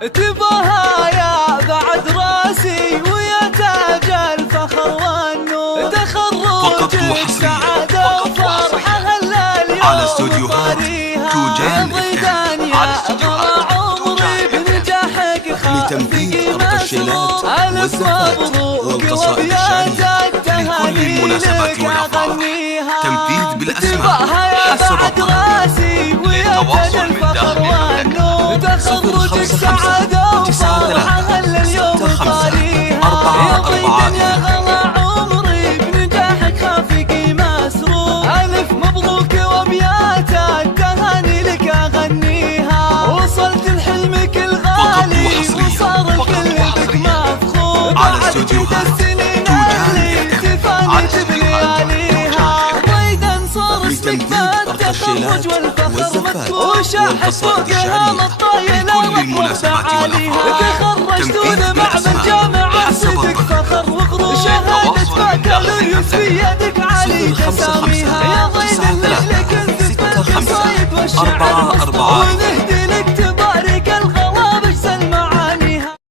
تباها يا بعد راسي ويا تاج الفخر والنور، تخرج السعادة وفرحة هلا اليوم على استوديوهات توجان على استوديوهات عمري بنجاحك لتنفيذ التشكيلات والزفات والقصائد الشعرية لكل المناسبات والأفراح. تنفيذ بالأسماء حسب الطلب. للتواصل من داخل المملكة 055 93 65 44 يا غلا عمري بنجاحك خافقي مسرور، ألف مبروك وأبيات التهاني لك أغنيها، وصلت لحلمك الغالي وصار الكل بك مفخور، على استوديوهات توجان تفاني بلياليها ضيدا صار اسمك التشكيلات والزفات والقصائد الشعرية لكل المناسبات والأفراح. تنفيذ بالأسماء حسب الطلب. شهادة بكالوريوس في يدك علي تساميها، يا ضيد اللي كنت 055 44